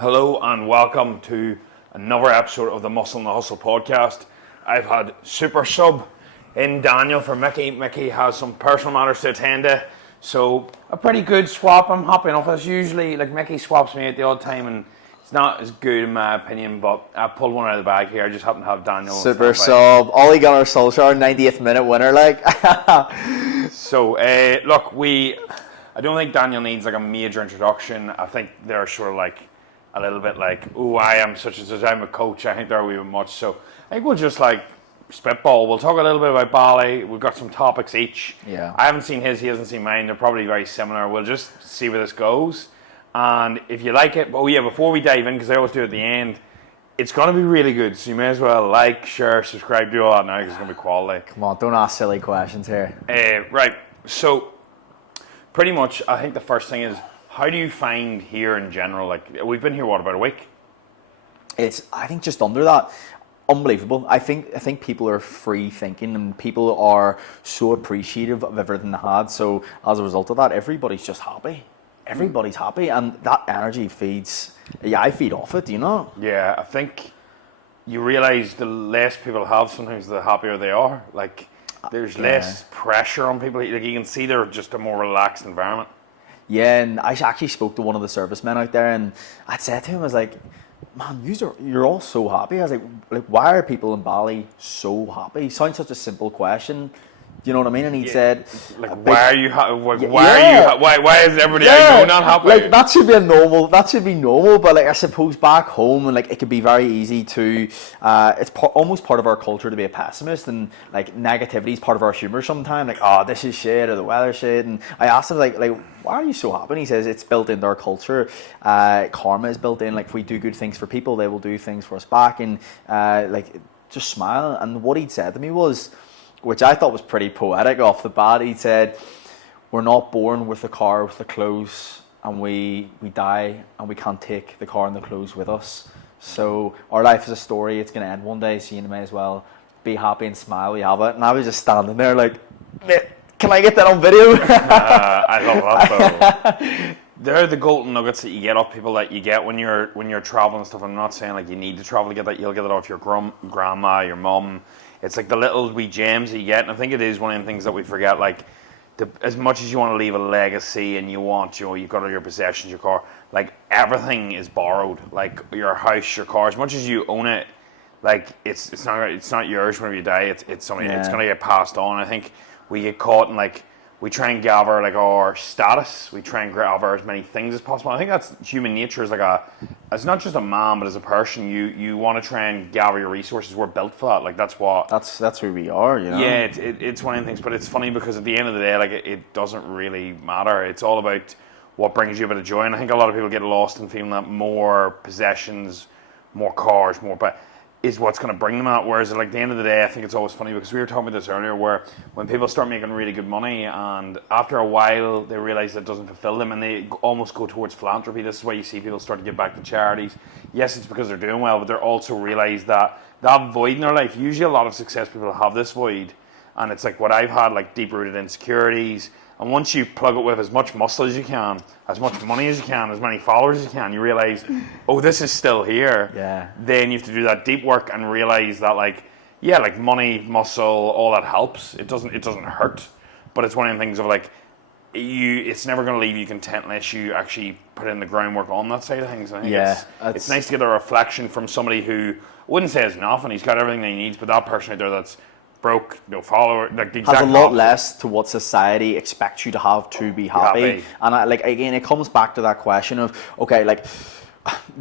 Hello and welcome to another episode of the Muscle and the Hustle podcast. I've had super sub in Daniel for Mickey. Mickey has some personal matters to attend to, so a pretty good swap. I'm happy enough. As usually, like Mickey swaps me at the odd time, and it's not as good in my opinion. But I pulled one out of the bag here. I just happen to have Daniel. Super sub. Ole Gunnar Solskjaer, 90th minute winner, like. So look, I don't think Daniel needs like a major introduction. I think they're sort of like a little bit like, oh, I am such and such, I'm a coach. I think they're a wee bit much. So I think we'll just like spitball. We'll talk a little bit about Bali. We've got some topics each. Yeah. I haven't seen his, he hasn't seen mine. They're probably very similar. We'll just see where this goes. And if you like it, before we dive in, because I always do it at the end, it's going to be really good. So you may as well like, share, subscribe, do all that now because it's going to be quality. Come on, don't ask silly questions here. Right. So pretty much, I think the first thing is, how do you find here in general? Like, we've been here, about a week? I think just under that. Unbelievable. I think people are free thinking and people are so appreciative of everything they had. So as a result of that, everybody's just happy. Everybody's happy, and that energy feeds. Yeah, I feed off it. You know. Yeah, I think you realise the less people have, sometimes the happier they are. Like, there's less pressure on people. Like, you can see they're just a more relaxed environment. Yeah, and I actually spoke to one of the servicemen out there, and I said to him, I was like, man, you're all so happy. I was like, why are people in Bali so happy? It sounds such a simple question. Do you know what I mean? And he said, like, why are you why is everybody I know not happy? Like, that should be normal, but like, I suppose back home, and like, it could be very easy to, it's almost part of our culture to be a pessimist, and like, negativity is part of our humor sometimes, like, oh, this is shit, or the weather's shit. And I asked him, like, why are you so happy? And he says it's built into our culture. Karma is built in. Like, if we do good things for people, they will do things for us back, and like, just smile. And what he'd said to me was, which I thought was pretty poetic off the bat, he said, we're not born with the car, with the clothes, and we die and we can't take the car and the clothes with us. So our life is a story, it's going to end one day, so you may as well be happy and smile, we have it. And I was just standing there like, can I get that on video? I love that though. They're the golden nuggets that you get off people, that you get when you're traveling and stuff. I'm not saying like you need to travel to get that. You'll get it off your grandma, your mum. It's like the little wee gems that you get, and I think it is one of the things that we forget. Like, as much as you want to leave a legacy and you want, you've got all your possessions, your car, like everything is borrowed. Like your house, your car, as much as you own it, like it's not yours whenever you die. It's something. It's gonna get passed on. I think we get caught in like, we try and gather like our status. We try and gather as many things as possible. I think that's human nature. Is like it's not just a man, but as a person, you want to try and gather your resources. We're built for that. Like that's who we are. You know. Yeah, it's one of the things. But it's funny because at the end of the day, like it doesn't really matter. It's all about what brings you a bit of joy. And I think a lot of people get lost in feeling that more possessions, more cars, but is what's going to bring them out. Whereas like at the end of the day, I think it's always funny because we were talking about this earlier, where when people start making really good money and after a while they realize that doesn't fulfill them and they almost go towards philanthropy. This is why you see people start to give back to charities. Yes, it's because they're doing well, but they're also realize that void in their life, usually a lot of success people have this void, and it's like what I've had, like deep-rooted insecurities. And once you plug it with as much muscle as you can, as much money as you can, as many followers as you can, you realize, oh, this is still here. Yeah. Then you have to do that deep work and realize that, like money, muscle, all that helps. It doesn't hurt, but it's one of the things of like, it's never going to leave you content unless you actually put in the groundwork on that side of things. I think it's nice to get a reflection from somebody who, I wouldn't say has nothing. He's got everything that he needs, but that person out there that's broke, no follower, like the exact has a lot less to what society expects you to have to be happy. And again, it comes back to that question of, okay, like,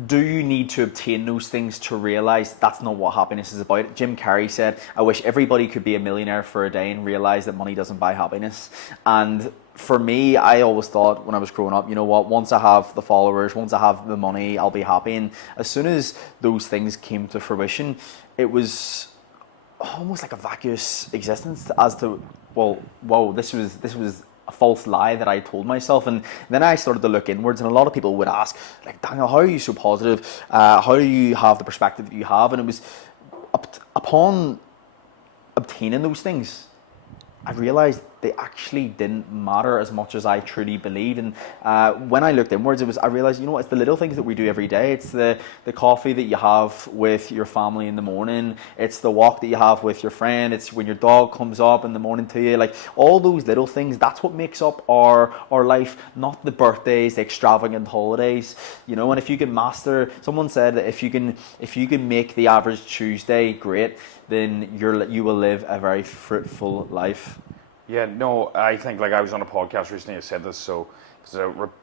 do you need to obtain those things to realize that's not what happiness is about? Jim Carrey said, I wish everybody could be a millionaire for a day and realize that money doesn't buy happiness. And for me, I always thought when I was growing up, you know what, once I have the followers, once I have the money, I'll be happy. And as soon as those things came to fruition, it was almost like a vacuous existence as to, well, whoa, this was a false lie that I told myself. And then I started to look inwards, and a lot of people would ask, like, Daniel, how are you so positive? How do you have the perspective that you have? And it was upon obtaining those things, I realized they actually didn't matter as much as I truly believed. And when I looked inwards, I realized, you know what, it's the little things that we do every day. It's the coffee that you have with your family in the morning. It's the walk that you have with your friend. It's when your dog comes up in the morning to you. Like, all those little things, that's what makes up our life, not the birthdays, the extravagant holidays, you know. And if you can master, someone said that if you can make the average Tuesday great, then you will live a very fruitful life. Yeah, no, I think, like, I was on a podcast recently, I said this, so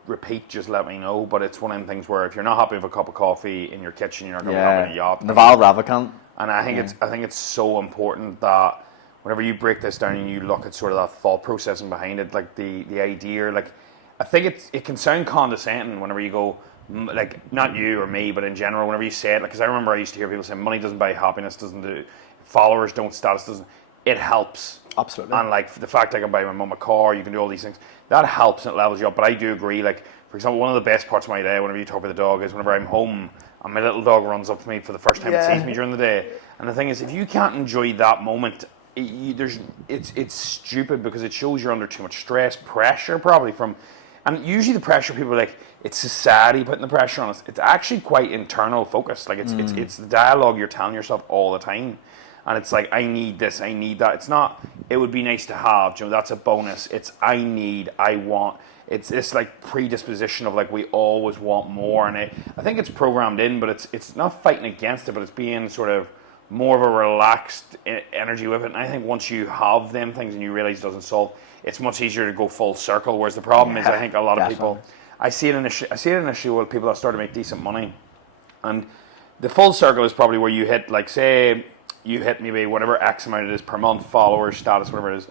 repeat, just let me know. But it's one of them things where if you're not happy with a cup of coffee in your kitchen, you're not going to have a yacht. Naval Ravikant. And I think it's so important that whenever you break this down and you look at sort of that thought processing behind it, like the idea, like, I think it can sound condescending whenever you go, like, not you or me, but in general, whenever you say it, like, because I remember I used to hear people say money doesn't buy happiness, doesn't do, followers don't, status doesn't. It helps. Absolutely. And, like, the fact I can buy my mum a car, you can do all these things, that helps and it levels you up. But I do agree, like, for example, one of the best parts of my day, whenever you talk about the dog, is whenever I'm home and my little dog runs up to me for the first time and sees me during the day. And the thing is, if you can't enjoy that moment, it's stupid, because it shows you're under too much stress, pressure probably from, and usually the pressure, people are like, it's society putting the pressure on us. It's actually quite internal focused. Like, it's the dialogue you're telling yourself all the time. And it's like, I need this, I need that. It's not, it would be nice to have, you know, that's a bonus. It's I need, I want. It's this, like, predisposition of, like, we always want more. And I think it's programmed in, but it's not fighting against it, but it's being sort of more of a relaxed energy with it. And I think once you have them things and you realize it doesn't solve, it's much easier to go full circle. Whereas the problem is, I think a lot of people, I see it in a show with people that start to make decent money, and the full circle is probably where you hit, like, say you hit maybe whatever X amount it is per month, followers, status, whatever it is,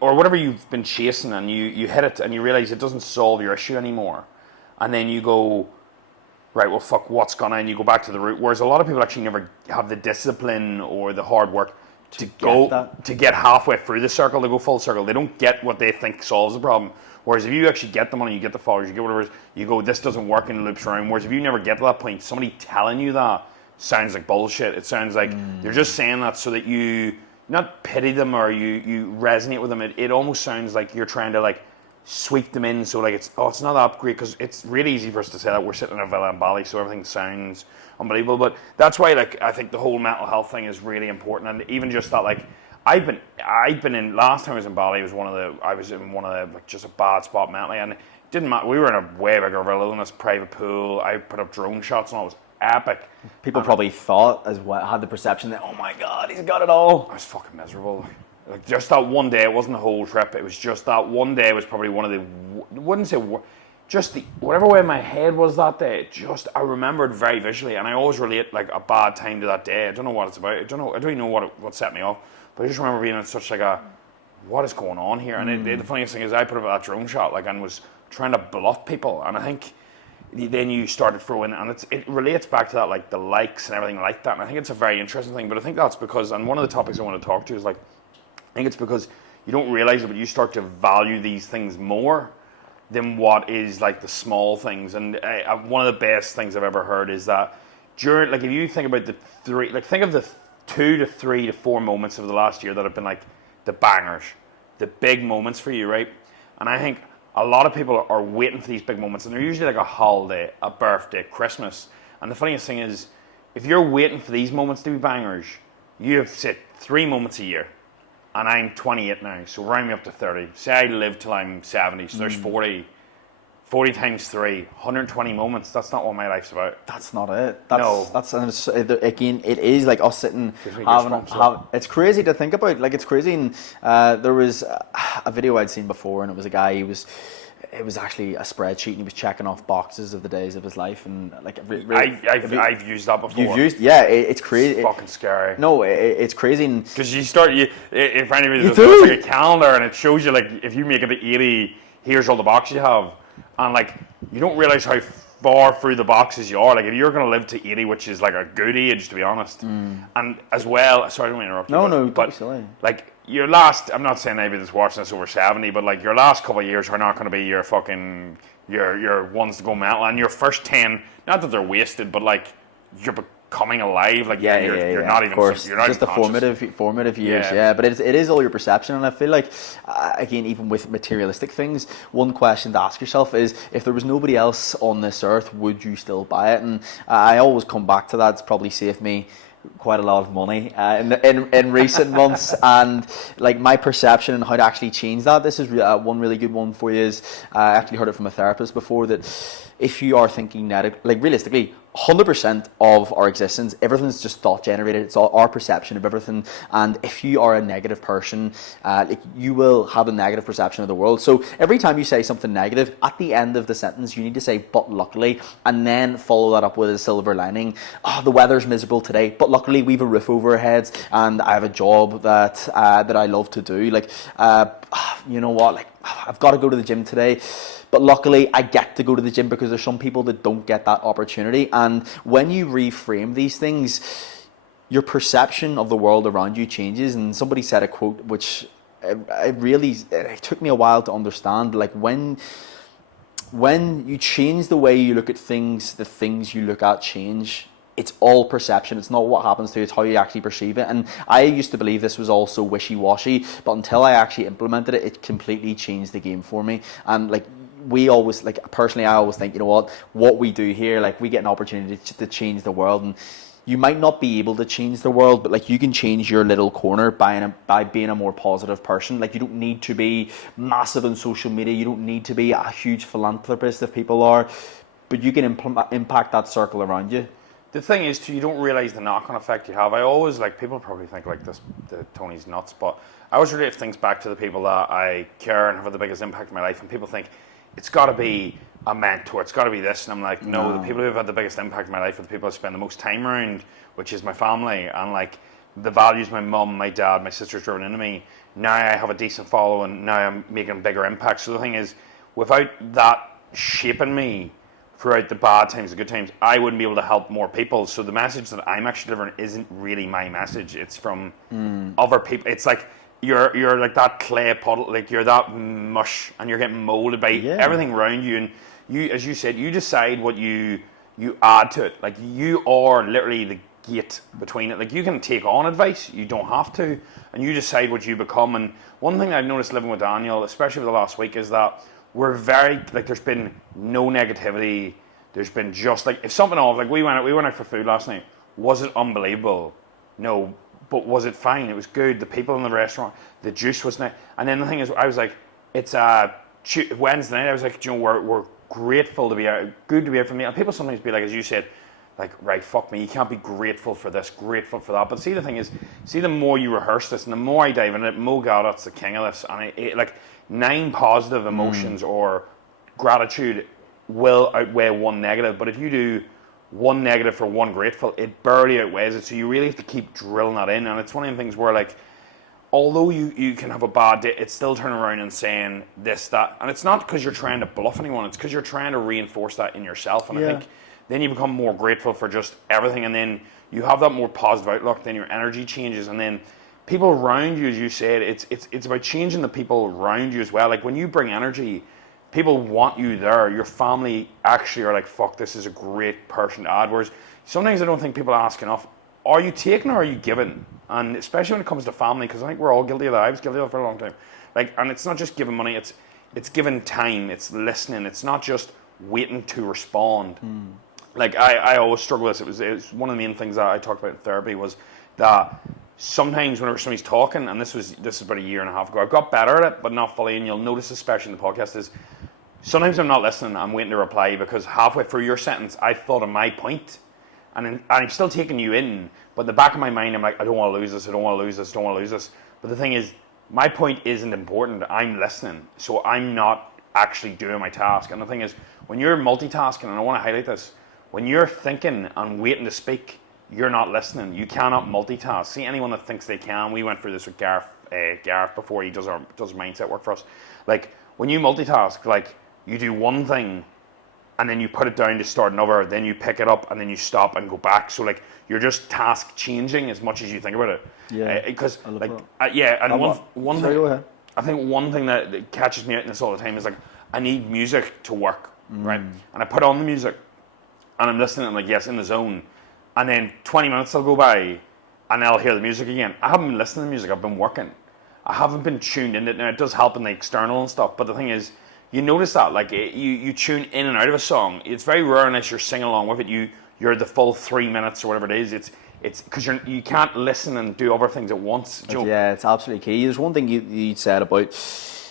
or whatever you've been chasing, and you hit it and you realize it doesn't solve your issue anymore, and then you go, right, well, fuck, what's gonna, and you go back to the root. Whereas a lot of people actually never have the discipline or the hard work to get halfway through the circle, to go full circle. They don't get what they think solves the problem. Whereas if you actually get the money, you get the followers, you get whatever it is, you go, this doesn't work, and it loops around. Whereas if you never get to that point, somebody telling you that sounds like bullshit. It sounds like they're just saying that so that you not pity them or you resonate with them. It almost sounds like you're trying to, like, sweep them in, so, like, it's not that great, because it's really easy for us to say that we're sitting in a villa in Bali, so everything sounds unbelievable. But that's why, like, I think the whole mental health thing is really important. And even just that, like, I've been in, last time I was in Bali, I was in one of the, like, just a bad spot mentally, and it didn't matter. We were in a way bigger villa in this private pool. I put up drone shots and all. It was epic. People probably thought, as well, had the perception that, oh my god, he's got it all. I was fucking miserable. Like, just that one day, it wasn't the whole trip. It was just that one day was probably one of the, wouldn't say, just the, whatever way my head was that day, I remembered very visually, and I always relate, like, a bad time to that day. I don't know what it's about. I don't even know what set me off, but I just remember being in such, like, a, what is going on here? And the funniest thing is, I put up that drone shot, like, and was trying to bluff people, and I think then you started throwing, and it relates back to that, like, the likes and everything like that, and I think it's a very interesting thing. But I think that's because, and one of the topics I want to talk to is, like, I think it's because you don't realize it, but you start to value these things more than what is, like, the small things. And one of the best things I've ever heard is that during, like, if you think about think of the 2 to 3 to 4 moments of the last year that have been, like, the bangers, the big moments for you, right? And I think a lot of people are waiting for these big moments, and they're usually like a holiday, a birthday, Christmas. And the funniest thing is, if you're waiting for these moments to be bangers, you have, say, 3 moments a year. And I'm 28 now, so round me up to 30. Say I live till I'm 70, so there's 40 times 3, 120 moments. That's not what my life's about. That's not it. No. Again, it is like us sitting it's crazy to think about. Like, it's crazy. And there was a video I'd seen before, and it was a guy, it was actually a spreadsheet, and he was checking off boxes of the days of his life, and, like, I've used that before. You've used, yeah, it's crazy. It's fucking scary. No, it's crazy, because if anybody does, it's like a calendar, and it shows you, like, if you make it to 80, here's all the boxes you have, and, like, you don't realize how far through the boxes you are. Like, if you're going to live to 80, which is, like, a good age, to be honest, and as well, sorry, I don't interrupt you. But silly. Like, your last, I'm not saying anybody that's watching this over 70, but, like, your last couple of years are not going to be your fucking, your ones to go mental, and your first 10, not that they're wasted, but, like, coming alive. Like you're not even. Of course, you're not just even the formative years. Yeah, but it is all your perception, and I feel like again, even with materialistic things, one question to ask yourself is, if there was nobody else on this earth, would you still buy it? And I always come back to that. It's probably saved me quite a lot of money in recent months, and like my perception and how to actually change that. This is one really good one for you. Is I actually heard it from a therapist before, that if you are thinking negative, like realistically, 100% of our existence, everything's just thought generated. It's all our perception of everything. And if you are a negative person, like you will have a negative perception of the world. So every time you say something negative, at the end of the sentence, you need to say, but luckily, and then follow that up with a silver lining. Oh, the weather's miserable today, but luckily we've a roof over our heads and I have a job that I love to do. Like, you know what? Like, I've got to go to the gym today, but luckily I get to go to the gym, because there's some people that don't get that opportunity. And when you reframe these things, your perception of the world around you changes. And somebody said a quote which it took me a while to understand. Like, when you change the way you look at things, the things you look at change. It's all perception. It's not what happens to you, it's how you actually perceive it. And I used to believe this was also wishy-washy, but until I actually implemented it, it completely changed the game for me. And like, we always, like, personally, I always think, you know what we do here, like, we get an opportunity to change the world. And you might not be able to change the world, but like, you can change your little corner by being a more positive person. Like, you don't need to be massive on social media. You don't need to be a huge philanthropist if people are, but you can impact that circle around you. The thing is, too, you don't realise the knock-on effect you have. I always, like, people probably think like this, that Tony's nuts, but I always relate things back to the people that I care and have the biggest impact in my life. And people think it's got to be a mentor, it's got to be this, and I'm like, no, the people who have had the biggest impact in my life are the people I spend the most time around, which is my family, and like the values my mum, my dad, my sister's driven into me. Now I have a decent following. Now I'm making a bigger impact. So the thing is, without that shaping me throughout the bad times, the good times, I wouldn't be able to help more people. So the message that I'm actually delivering isn't really my message. It's from other people. It's like you're like that clay puddle, like you're that mush, and you're getting molded by everything around you. And you, as you said, you decide what you add to it. Like, you are literally the gate between it. Like, you can take on advice, you don't have to, and you decide what you become. And one thing I've noticed living with Daniel, especially over the last week, is that we're very, like, there's been no negativity. There's been just, like, if something off, like, we went out for food last night. Was it unbelievable? No. But was it fine? It was good. The people in the restaurant, the juice was nice. And then the thing is, I was like, it's Wednesday night. I was like, you know, we're grateful to be out, good to be out from the. And people sometimes be like, as you said, like, right, fuck me, you can't be grateful for this, grateful for that. But see, the thing is, see, the more you rehearse this and the more I dive in it, Mo Gallup's the king of this. And like, 9 positive emotions or gratitude will outweigh 1 negative. But if you do 1 negative for 1 grateful, it barely outweighs it. So you really have to keep drilling that in. And it's one of the things where, like, although you can have a bad day, it's still turning around and saying this, that. And it's not because you're trying to bluff anyone. It's because you're trying to reinforce that in yourself. And I think then you become more grateful for just everything. And then you have that more positive outlook. Then your energy changes. And then people around you, as you said, it's about changing the people around you as well. Like, when you bring energy, people want you there. Your family actually are like, fuck, this is a great person to add. Whereas sometimes I don't think people ask enough, are you taking or are you giving? And especially when it comes to family, because I think we're all guilty of that. I was guilty of it for a long time. Like, and it's not just giving money, it's giving time, it's listening. It's not just waiting to respond. Like, I always struggle with this. It was one of the main things that I talked about in therapy, was that sometimes whenever somebody's talking, and this is about 1.5 years ago, I've got better at it, but not fully, and you'll notice, especially in the podcast, is sometimes I'm not listening, I'm waiting to reply, because halfway through your sentence, I've thought of my point, and I'm still taking you in, but in the back of my mind, I'm like, I don't want to lose this, I don't want to lose this, I don't want to lose this. But the thing is, my point isn't important, I'm listening, so I'm not actually doing my task. And the thing is, when you're multitasking, and I want to highlight this, when you're thinking and waiting to speak, you're not listening. You cannot multitask. See, anyone that thinks they can, we went through this with Gareth before he does mindset work for us. Like, when you multitask, like, you do one thing and then you put it down to start another, then you pick it up and then you stop and go back. So, like, you're just task changing as much as you think about it. Yeah. Because, and one thing, I think one thing that catches me out in this all the time is, like, I need music to work, right? And I put on the music and I'm listening, I'm like, yes, in the zone. and then 20 minutes will go by, and I'll hear the music again. I haven't been listening to music. I've been working. I haven't been tuned in. Now, it does help in the external and stuff, but the thing is, you notice that, like, you tune in and out of a song. It's very rare unless you're singing along with it. You're the full 3 minutes or whatever it is. It's because you can't listen and do other things at once. Yeah, it's absolutely key. There's one thing you said about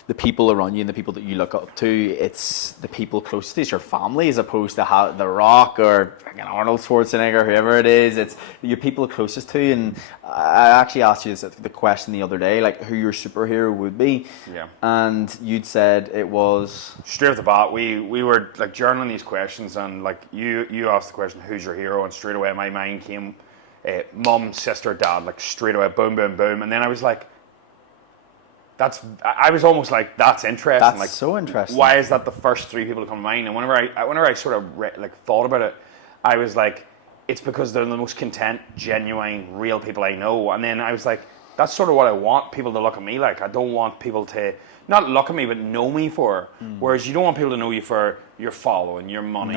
the people around you and the people that you look up to. It's the people closest to your family, as opposed to The Rock or Arnold Schwarzenegger, whoever it is. It's your people closest to. And I actually asked you the question the other day, like, who your superhero would be. Yeah. And you'd said it was... Straight off the bat, we were like journaling these questions, and like you asked the question, who's your hero? And straight away my mind came, mum, sister, dad, like straight away, boom, boom, boom. And then I was like, I was almost like, that's interesting. That's like, so interesting. Why is that the first three people to come to mind? And whenever I sort of thought about it, I was like, it's because they're the most content, genuine, real people I know. And then I was like, that's sort of what I want people to look at me like. I don't want people to not look at me, but know me for. Whereas you don't want people to know you for your following, your money,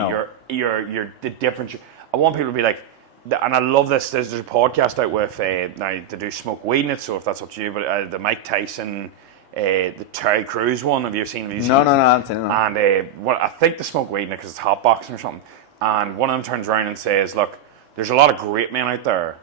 your the difference. I want people to be like, and I love this. There's a podcast out with now they do smoke weed in it, so if that's up to you. But the Mike Tyson, the Terry Crews one. Have you seen? No, I haven't seen it. No. And I think they smoke weed in it because it's hot boxing or something. And one of them turns around and says, "Look, there's a lot of great men out there,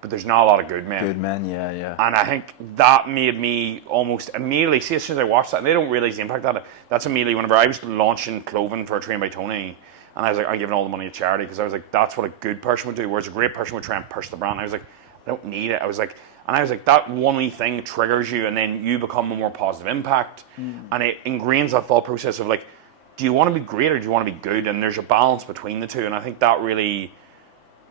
but there's not a lot of good men." Good men, yeah. And I think that made me almost immediately see as soon as I watched that, and they don't realise the impact of that. That's immediately whenever I was launching clothing for Train by Tony. And I was like, I'm giving all the money to charity, because I was like, that's what a good person would do. Whereas a great person would try and push the brand. I was like, I don't need it. I was like, that one wee thing triggers you, and then you become a more positive impact. And it ingrains that thought process of like, do you want to be great or do you want to be good? And there's a balance between the two. And I think that really,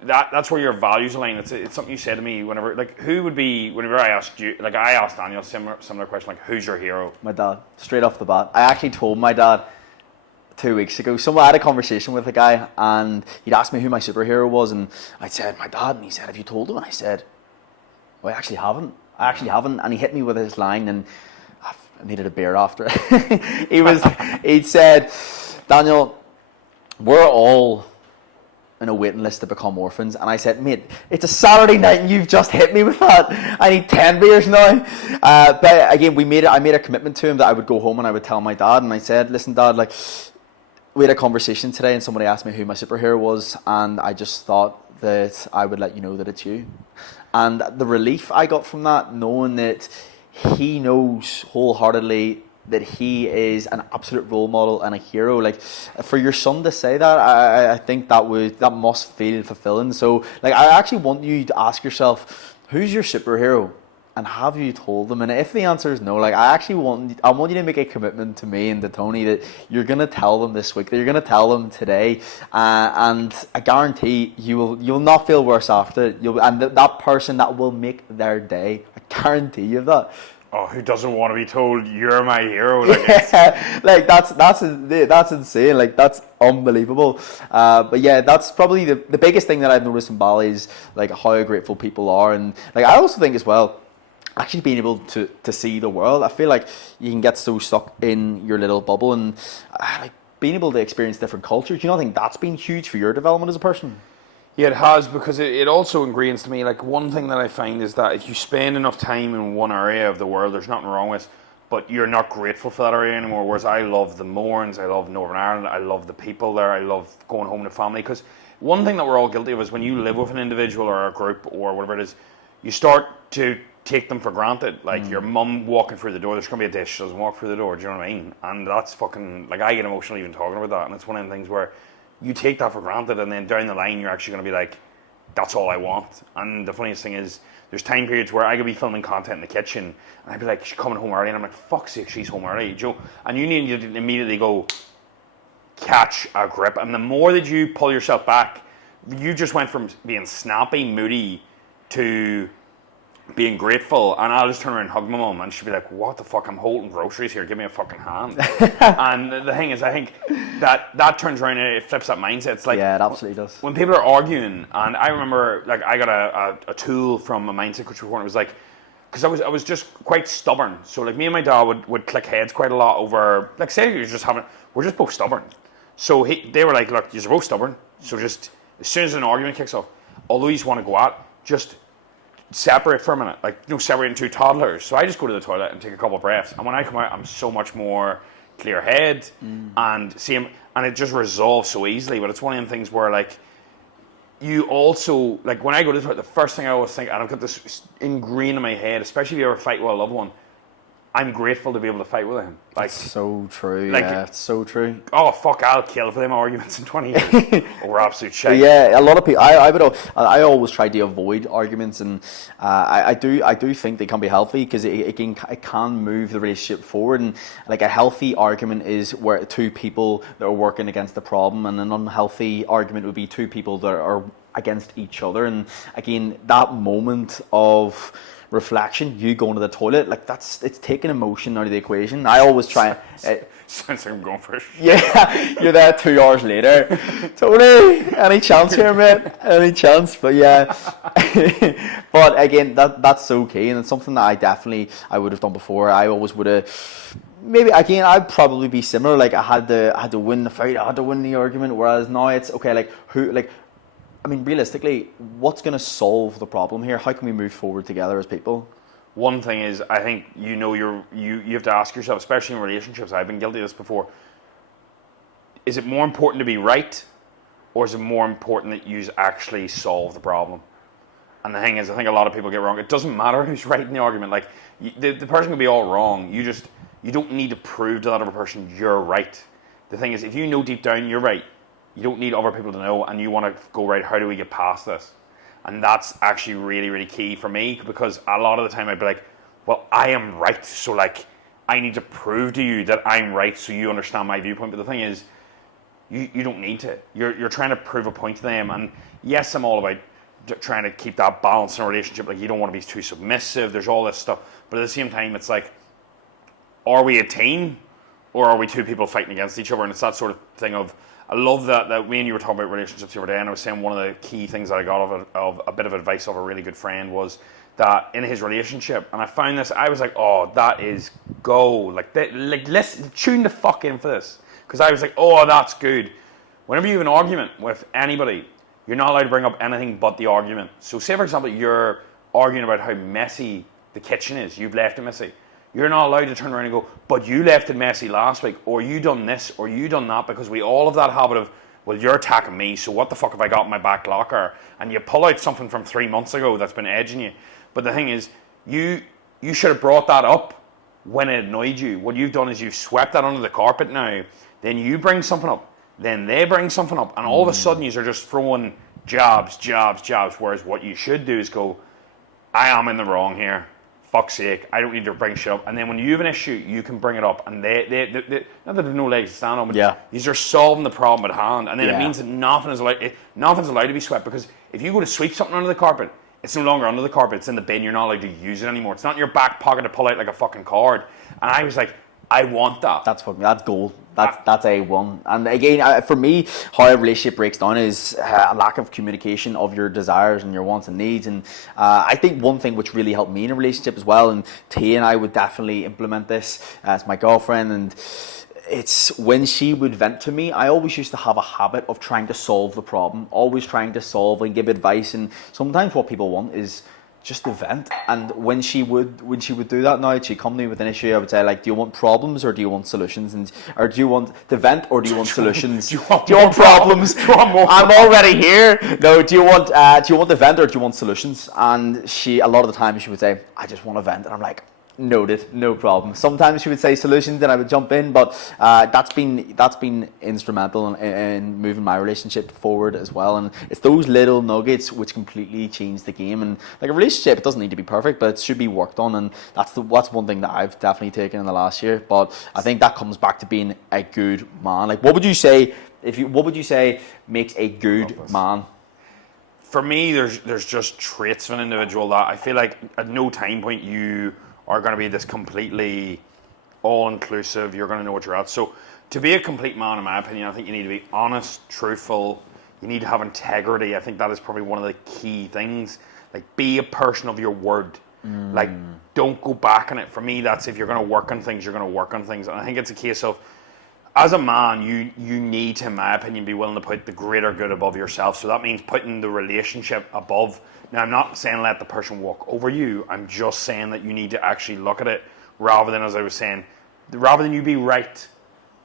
that's where your values align. It's something you said to me whenever, like, who would be, whenever I asked you, like I asked Daniel similar question, like, who's your hero? My dad, straight off the bat. I actually told my dad 2 weeks ago. I had a conversation with a guy, and he'd asked me who my superhero was, and I said my dad, and he said, have you told him? And I said, well, I actually haven't. And he hit me with his line, and I needed a beer after it. He'd said, Daniel, we're all in a waiting list to become orphans. And I said, mate, it's a Saturday night and you've just hit me with that. I need 10 beers now. But again, I made a commitment to him that I would go home and I would tell my dad. And I said, listen, Dad, like, we had a conversation today and somebody asked me who my superhero was, and I just thought that I would let you know that it's you. And the relief I got from that, knowing that he knows wholeheartedly that he is an absolute role model and a hero. Like, for your son to say that, I think that must feel fulfilling. So, like, I actually want you to ask yourself, who's your superhero? And have you told them? And if the answer is no, like, I want you to make a commitment to me and to Tony that you're going to tell them this week, that you're going to tell them today, and I guarantee you'll not feel worse after it. That person, that will make their day. I guarantee you that. Oh, who doesn't want to be told you're my hero? Like, that's insane. Like, that's unbelievable. But yeah, that's probably the biggest thing that I've noticed in Bali is like how grateful people are, and like I also think as well, actually being able to see the world. I feel like you can get so stuck in your little bubble, and like being able to experience different cultures. Do you not think that's been huge for your development as a person? Yeah, it has, because it also ingrains to me, like, one thing that I find is that if you spend enough time in one area of the world, there's nothing wrong with, but you're not grateful for that area anymore. Whereas I love the Mournes, I love Northern Ireland, I love the people there, I love going home to family. Because one thing that we're all guilty of is when you live with an individual or a group or whatever it is, you start to take them for granted. Like, your mum walking through the door, there's going to be a dish, she doesn't walk through the door, do you know what I mean? And that's fucking, like, I get emotional even talking about that, and it's one of the things where you take that for granted, and then down the line you're actually going to be like, that's all I want. And the funniest thing is, there's time periods where I could be filming content in the kitchen and I'd be like, she's coming home early, and I'm like, fuck's sake, she's home early, Joe. And you need to immediately go catch a grip, and the more that you pull yourself back, you just went from being snappy, moody to being grateful. And I'll just turn around and hug my mum, and she'll be like, what the fuck, I'm holding groceries here, give me a fucking hand. And the thing is, I think that turns around and it flips that mindset. It's like, yeah, it absolutely does. When people are arguing, and I remember, like, I got a tool from a mindset coach before, and it was like, because I was just quite stubborn. So like, me and my dad would click heads quite a lot over, like, say we're just both stubborn. So they were like, look, you're both stubborn, so just as soon as an argument kicks off, although you want to go at, just separate for a minute, like, you know, separate into toddlers. So I just go to the toilet and take a couple of breaths, and when I come out, I'm so much more clear head, and it just resolves so easily. But it's one of them things where, like, you also, like, when I go to the toilet, the first thing I always think, and I've got this ingrained in my head, especially if you ever fight with a loved one, I'm grateful to be able to fight with him. Like, it's so true. like, yeah, it's so true. Oh fuck! I'll kill for them arguments in 20 years over absolute shit. Yeah, a lot of people. I always try to avoid arguments, and I do think they can be healthy because it can move the relationship forward. And like a healthy argument is where two people that are working against the problem, and an unhealthy argument would be two people that are against each other. And again, that moment of reflection, you going to the toilet, like it's taking emotion out of the equation. I always try. Sounds like I'm going for a shit. Yeah, you're there 2 hours later. Tony, any chance here, mate? Any chance? But yeah, but again, that's okay, and it's something that I would have done before. I always would have. Maybe again, I'd probably be similar. Like I had to win the fight, I had to win the argument. Whereas now it's okay. Like who? Like I mean, realistically, what's going to solve the problem here? How can we move forward together as people? One thing is, I think you have to ask yourself, especially in relationships. I've been guilty of this before. Is it more important to be right, or is it more important that you actually solve the problem? And the thing is, I think a lot of people get wrong. It doesn't matter who's right in the argument. Like the person can be all wrong. You don't need to prove to that other person you're right. The thing is, if you know deep down you're right, you don't need other people to know, and you want to go, right, how do we get past this? And that's actually really, really key for me, because a lot of the time I'd be like, well, I am right, so like I need to prove to you that I'm right so you understand my viewpoint. But the thing is, you don't need to. You're trying to prove a point to them. And yes, I'm all about trying to keep that balance in a relationship. Like, you don't want to be too submissive. There's all this stuff. But at the same time, it's like, are we a team, or are we two people fighting against each other? And it's that sort of thing of, I love that when you were talking about relationships the other day, and I was saying one of the key things that I got of a bit of advice of a really good friend was that in his relationship, and I found this, I was like, oh, that is gold. Like let's tune the fuck in for this. Because I was like, oh, that's good. Whenever you have an argument with anybody, you're not allowed to bring up anything but the argument. So say, for example, you're arguing about how messy the kitchen is. You've left it messy. You're not allowed to turn around and go, but you left it messy last week, or you done this, or you done that, because we all have that habit of, well, you're attacking me, so what the fuck have I got in my back locker? And you pull out something from 3 months ago that's been edging you. But the thing is, you should have brought that up when it annoyed you. What you've done is you've swept that under the carpet now. Then you bring something up. Then they bring something up. And all of a sudden, you're just throwing jabs. Whereas what you should do is go, I am in the wrong here. Fuck's sake, I don't need to bring shit up. And then when you have an issue, you can bring it up. And they not that they've no legs to stand on, but these are solving the problem at hand. And then it means that nothing's allowed to be swept. Because if you go to sweep something under the carpet, it's no longer under the carpet, it's in the bin, you're not allowed to use it anymore. It's not in your back pocket to pull out like a fucking card. And I was like, I want that. That's gold. That's A1. And again, for me, how a relationship breaks down is a lack of communication of your desires and your wants and needs. And I think one thing which really helped me in a relationship as well, and T and I would definitely implement this as my girlfriend, and it's when she would vent to me, I always used to have a habit of trying to solve the problem, always trying to solve and give advice. And sometimes what people want is just to vent. And when she would do that now, she'd come to me with an issue, I would say, like, do you want problems or do you want solutions? And or do you want to vent or do you want solutions? do you want problems? Do you want more? I'm already here. No, do you want to vent or do you want solutions? And she, a lot of the time, she would say, I just want to vent. And I'm like, noted, no problem. Sometimes she would say solutions and I would jump in, but that's been instrumental in moving my relationship forward as well. And it's those little nuggets which completely change the game. And like a relationship, it doesn't need to be perfect, but it should be worked on. And that's one thing that I've definitely taken in the last year. But I think that comes back to being a good man. Like, what would you say makes a good man? For me, there's just traits of an individual that I feel like at no time point you are going to be this completely all-inclusive. You're going to know what you're at. So to be a complete man, in my opinion, I think you need to be honest, truthful. You need to have integrity. I think that is probably one of the key things. Like, be a person of your word. Like, don't go back on it. For me, that's if you're going to work on things, you're going to work on things. And I think it's a case of, as a man, you need to, in my opinion, be willing to put the greater good above yourself. So that means putting the relationship above. Now, I'm not saying let the person walk over you. I'm just saying that you need to actually look at it rather than, as I was saying, rather than you be right,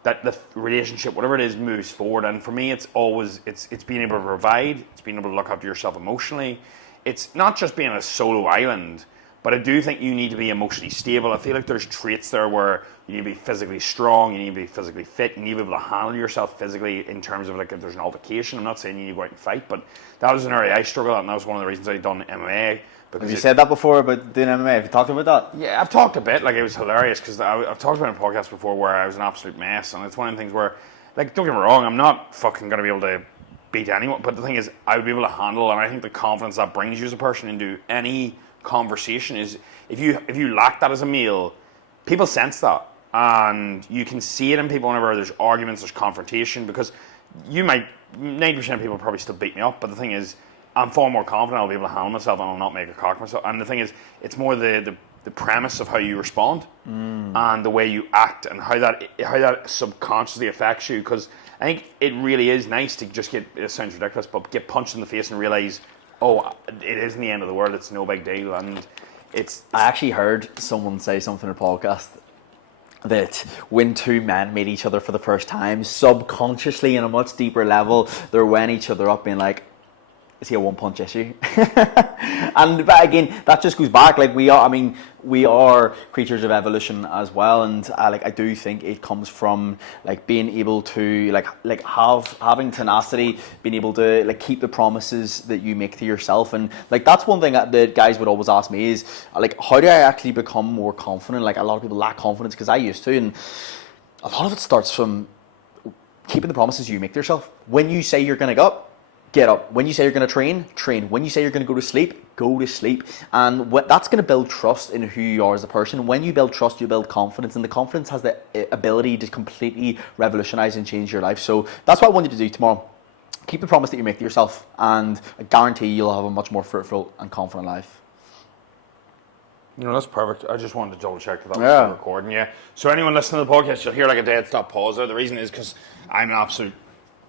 that the relationship, whatever it is, moves forward. And for me, it's always, it's being able to provide, it's being able to look after yourself emotionally. It's not just being a solo island, but I do think you need to be emotionally stable. I feel like there's traits there where you need to be physically strong, you need to be physically fit, you need to be able to handle yourself physically in terms of like if there's an altercation. I'm not saying you need to go out and fight, but that was an area I struggled at, and that was one of the reasons I done MMA. Have you said that before about doing MMA? Have you talked about that? Yeah, I've talked a bit. Like, it was hilarious because I've talked about it in a podcast before where I was an absolute mess, and it's one of the things where, like, don't get me wrong, I'm not fucking going to be able to beat anyone, but the thing is, I would be able to handle, and I think the confidence that brings you as a person into any conversation is, if you lack that as a male, people sense that, and you can see it in people whenever there's arguments, there's confrontation, because 90% of people probably still beat me up, but the thing is, I'm far more confident I'll be able to handle myself and I'll not make a cock of myself. And the thing is, it's more the premise of how you respond and the way you act and how that subconsciously affects you. Because I think it really is nice to just it sounds ridiculous, but get punched in the face and realise, oh, it isn't the end of the world, it's no big deal. And I actually heard someone say something in a podcast that when two men meet each other for the first time, subconsciously in a much deeper level, they're weighing each other up being like, is he a one-punch issue? But again, that just goes back, like we are creatures of evolution as well, and I do think it comes from like being able to having tenacity, being able to like keep the promises that you make to yourself, and like that's one thing that guys would always ask me is like, how do I actually become more confident? Like a lot of people lack confidence because I used to, and a lot of it starts from keeping the promises you make to yourself. When you say you're going to get up. When you say you're going to train. When you say you're going to go to sleep, go to sleep. And that's going to build trust in who you are as a person. When you build trust, you build confidence. And the confidence has the ability to completely revolutionize and change your life. So that's what I want you to do tomorrow. Keep the promise that you make to yourself. And I guarantee you'll have a much more fruitful and confident life. You know, that's perfect. I just wanted to double check that was still recording. Yeah. So anyone listening to the podcast, you'll hear like a dead stop pause there. The reason is because I'm an absolute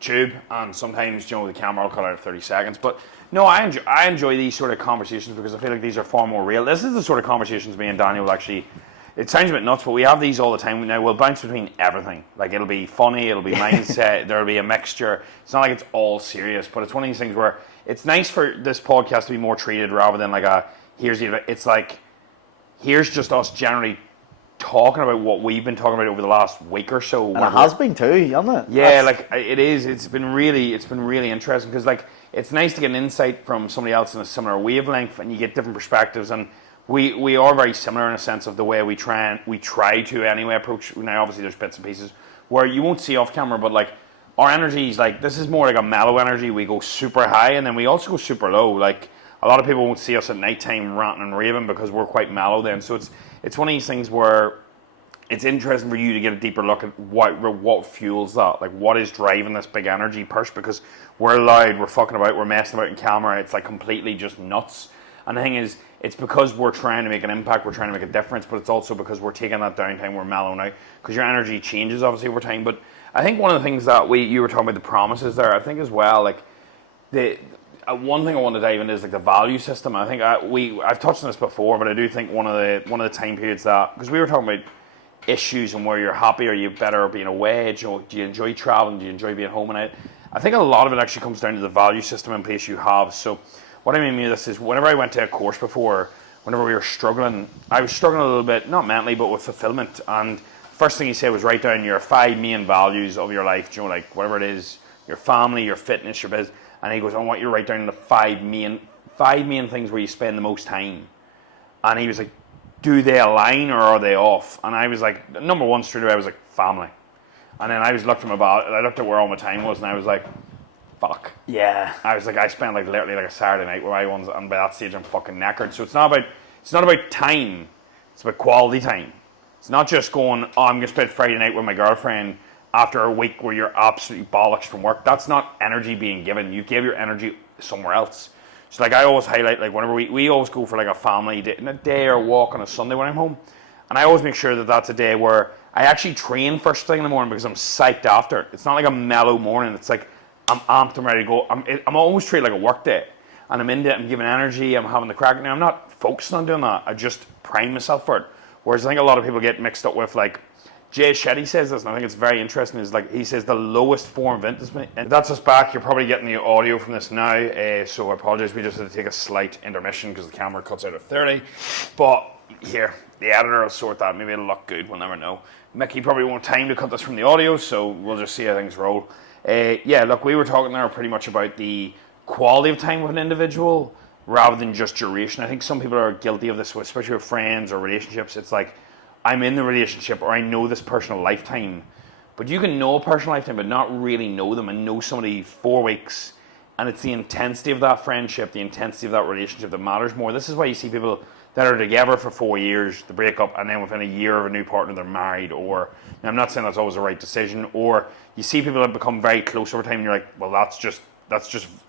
tube, and sometimes, you know, the camera will cut out 30 seconds. But no, I enjoy these sort of conversations because I feel like these are far more real. This is the sort of conversations me and Daniel actually, it sounds a bit nuts, but we have these all the time. Now we'll bounce between everything. Like, it'll be funny, it'll be mindset, there'll be a mixture. It's not like it's all serious, but it's one of these things where it's nice for this podcast to be more treated rather than like it's like, here's just us generally talking about what we've been talking about over the last week or so. And it has been too, hasn't it? Yeah, like it is. It's been really interesting because like it's nice to get an insight from somebody else in a similar wavelength, and you get different perspectives. And we are very similar in a sense of the way we try to anyway approach. Now, obviously, there's bits and pieces where you won't see off camera, but like our energy is like, this is more like a mellow energy. We go super high, and then we also go super low. Like a lot of people won't see us at nighttime ranting and raving because we're quite mellow then. So it's one of these things where it's interesting for you to get a deeper look at what fuels that, like what is driving this big energy push, because we're loud, we're fucking about, we're messing about in camera, it's like completely just nuts. And the thing is, it's because we're trying to make an impact, we're trying to make a difference, but it's also because we're taking that downtime, we're mellowing out, because your energy changes obviously over time. But I think one of the things that you were talking about, the promises there, I think as well, like one thing I want to dive into is like the value system. I think I've touched on this before, but I do think one of the time periods that, because we were talking about issues and where you're happy, or you better being away, do you enjoy traveling, do you enjoy being home, and I think a lot of it actually comes down to the value system in place you have. So what I mean by this is, whenever I went to a course before, whenever we were struggling, I was struggling a little bit, not mentally, but with fulfillment. And first thing he said was write down your 5 main values of your life, you know, like whatever it is, your family, your fitness, your business. And he goes, I want you to write down the 5 main things where you spend the most time. And he was like, do they align or are they off? And I was like, number one straight away, I was like, family. And then I looked at where all my time was, and I was like, fuck. Yeah. I was like, I spent like literally like a Saturday night with my ones, and by that stage I'm fucking knackered. So it's not about time, it's about quality time. It's not just going, oh, I'm gonna spend Friday night with my girlfriend after a week where you're absolutely bollocks from work. That's not energy being given. You gave your energy somewhere else. So like I always highlight, like whenever we always go for like a family day or walk on a Sunday when I'm home, and I always make sure that that's a day where I actually train first thing in the morning because I'm psyched after it. It's not like a mellow morning. It's like I'm amped, I'm ready to go. I'm always treated like a work day. And I'm into it, I'm giving energy, I'm having the crack. Now, I'm not focusing on doing that. I just prime myself for it. Whereas I think a lot of people get mixed up with, like, Jay Shetty says this, and I think it's very interesting, is like, he says the lowest form of intimacy. And that's us back. You're probably getting the audio from this now, so I apologize. We just had to take a slight intermission because the camera cuts out at 30. But here, the editor will sort that. Maybe it'll look good, we'll never know. Mickey probably won't have time to cut this from the audio, so we'll just see how things roll. Yeah, look, we were talking there pretty much about the quality of time with an individual rather than just duration. I think some people are guilty of this, especially with friends or relationships. It's like, I'm in the relationship or I know this person a lifetime. But you can know a person a lifetime but not really know them, and know somebody 4 weeks, and it's the intensity of that friendship, the intensity of that relationship that matters more. This is why you see people that are together for 4 years, they break up, and then within a year of a new partner they're married. Or, now I'm not saying that's always the right decision, or you see people that become very close over time and you're like, well, that's just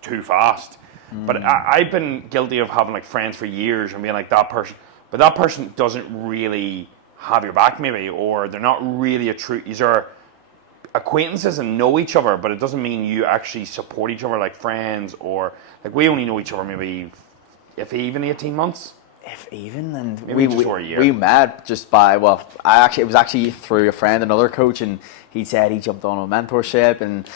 too fast. But I've been guilty of having like friends for years and being like that person, but that person doesn't really have your back maybe, or they're not really a true, these are acquaintances and know each other, but it doesn't mean you actually support each other like friends. Or like, we only know each other maybe, if even 18 months. If even, and maybe just over a year. We met just by, well, it was actually through a friend, another coach, and he said he jumped on a mentorship, and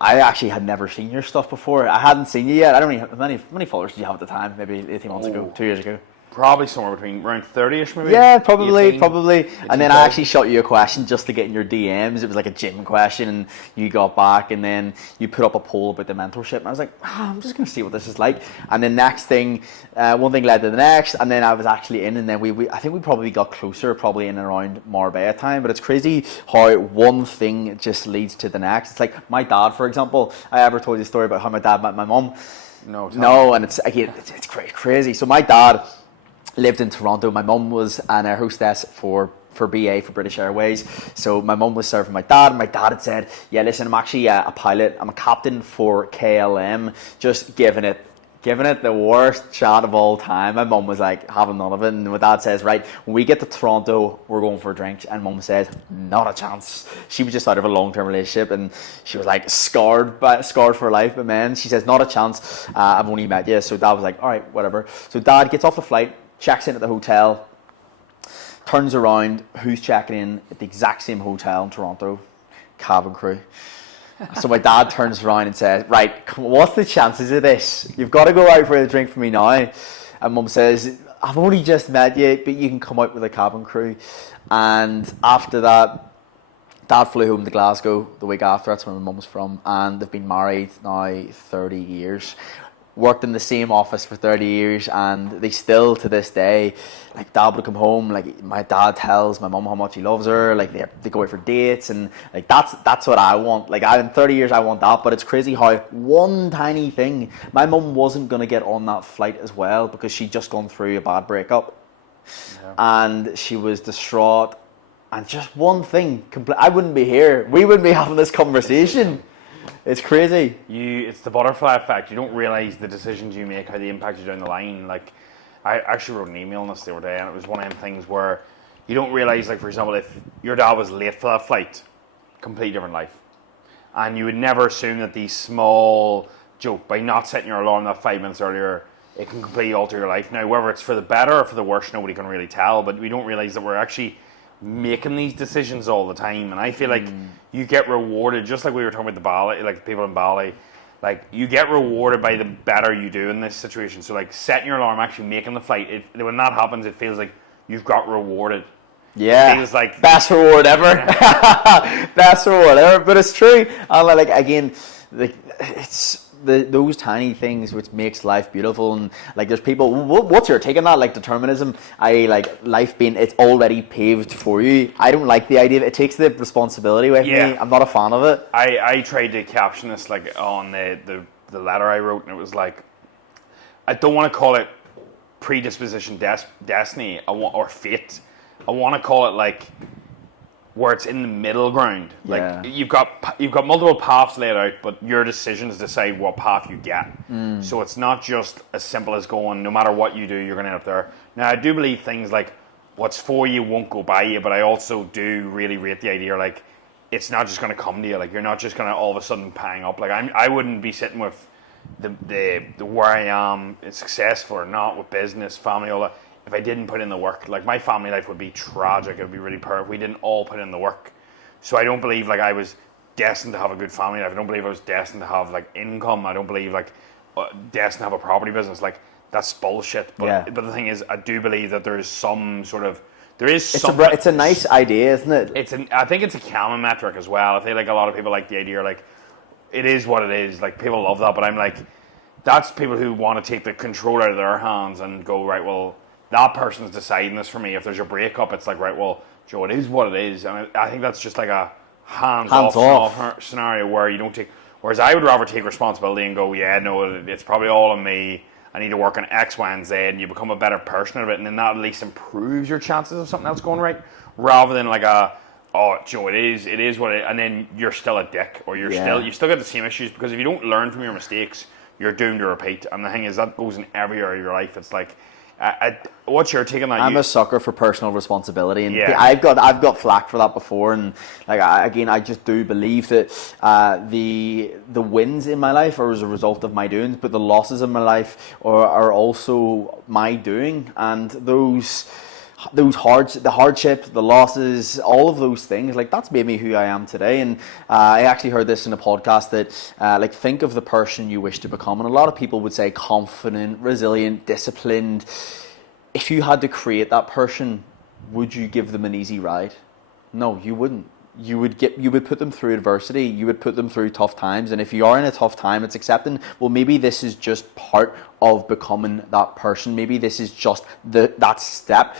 I actually had never seen your stuff before. I hadn't seen you yet. I don't really, how many followers did you have at the time? Maybe 18 months ago, 2 years ago. Probably somewhere between around 30ish maybe. Yeah, probably. 18, and then I actually shot you a question just to get in your DMs. It was like a gym question, and you got back, and then you put up a poll about the mentorship, and I was like, I'm just going to see what this is like. And then next thing, one thing led to the next, and then I was actually in, and then I think we probably got closer, probably in and around Marbella time. But it's crazy how one thing just leads to the next. It's like my dad, for example. I ever told you a story about how my dad met my mum? No, and it's crazy. So my dad lived in Toronto. My mum was an air hostess for BA, for British Airways. So my mum was serving my dad, and my dad had said, yeah, listen, I'm actually a pilot. I'm a captain for KLM, just giving it the worst shot of all time. My mum was like having none of it, and my dad says, right, when we get to Toronto, we're going for drinks. And mum says, not a chance. She was just out of a long-term relationship, and she was like scarred for life. But man, she says, not a chance. I've only met you. So dad was like, all right, whatever. So dad gets off the flight, checks in at the hotel, turns around, who's checking in at the exact same hotel in Toronto? Cabin crew. So my dad turns around and says, right, what's the chances of this? You've got to go out for a drink for me now. And mum says, I've only just met you, but you can come out with a cabin crew. And after that, dad flew home to Glasgow the week after. That's where my mum's from. And they've been married now 30 years. Worked in the same office for 30 years, and they still, to this day, like, dad would come home, like, my dad tells my mum how much he loves her, like, they go out for dates, and like, that's what I want. Like, in 30 years I want that. But it's crazy how one tiny thing, my mum wasn't going to get on that flight as well because she'd just gone through a bad breakup. Yeah. And she was distraught, and just one thing, I wouldn't be here, we wouldn't be having this conversation. It's crazy. It's the butterfly effect. You don't realise the decisions you make, how they impact you down the line. Like, I actually wrote an email on this the other day, and it was one of them things where you don't realise, like, for example, if your dad was late for that flight, completely different life. And you would never assume that these small joke, by not setting your alarm that 5 minutes earlier, it can completely alter your life. Now, whether it's for the better or for the worse, nobody can really tell, but we don't realise that we're actually making these decisions all the time. And I feel like you get rewarded, just like we were talking about the Bali, like people in Bali, like, you get rewarded by the better you do in this situation. So, like, setting your alarm, actually making the flight, when that happens, it feels like you've got rewarded. Yeah, it feels like best reward ever. Best reward ever. But it's true. And like, again, like, it's those tiny things which makes life beautiful. And like, there's people, what's your take on that? Like, determinism, like life being, it's already paved for you. I don't like the idea of it. Takes the responsibility away from me. I'm not a fan of it. I tried to caption this, like, on the letter I wrote, and it was like, I don't want to call it predisposition, destiny, or fate. I want to call it, like, where it's in the middle ground. Like, you've got multiple paths laid out, but your decisions decide what path you get. So it's not just as simple as going, no matter what you do, you're going to end up there. Now, I do believe things like what's for you won't go by you, but I also do really rate the idea, like, it's not just going to come to you. Like, you're not just going to all of a sudden pang up. Like, I wouldn't be sitting with the where I am, successful or not, with business, family, all that, if I didn't put in the work. Like, my family life would be tragic. It would be really poor if we didn't all put in the work. So I don't believe, like, I was destined to have a good family life. I don't believe I was destined to have, like, income. I don't believe, like, destined to have a property business. Like, that's bullshit. But the thing is, I do believe that there is some sort of, it's a nice idea, isn't it? I think it's a common metric as well. I feel like a lot of people like the idea, like, it is what it is. Like, people love that, but I'm like, that's people who want to take the control out of their hands and go, right, well, that person's deciding this for me. If there's a breakup, it's like, right, well, Joe, it is what it is. And I think that's just like a hands-off scenario where you don't take. Whereas I would rather take responsibility and go, yeah, no, it's probably all on me. I need to work on X, Y, and Z, and you become a better person of it, and then that at least improves your chances of something else going right, rather than like oh, Joe, it is what it is, and then you're still a dick, or you still got the same issues, because if you don't learn from your mistakes, you're doomed to repeat. And the thing is, that goes in every area of your life. It's like, what's your take on that? I'm a sucker for personal responsibility, and I've got flack for that before. And like, I just do believe that the wins in my life are as a result of my doings, but the losses in my life are also my doing. And the hardship, the losses, all of those things, like, that's made me who I am today. And I actually heard this in a podcast that like, think of the person you wish to become, and a lot of people would say confident, resilient, disciplined. If you had to create that person, would you give them an easy ride? No, you wouldn't. You would put them through adversity. You would put them through tough times. And if you are in a tough time, it's accepting, well, maybe this is just part of becoming that person. Maybe this is just that step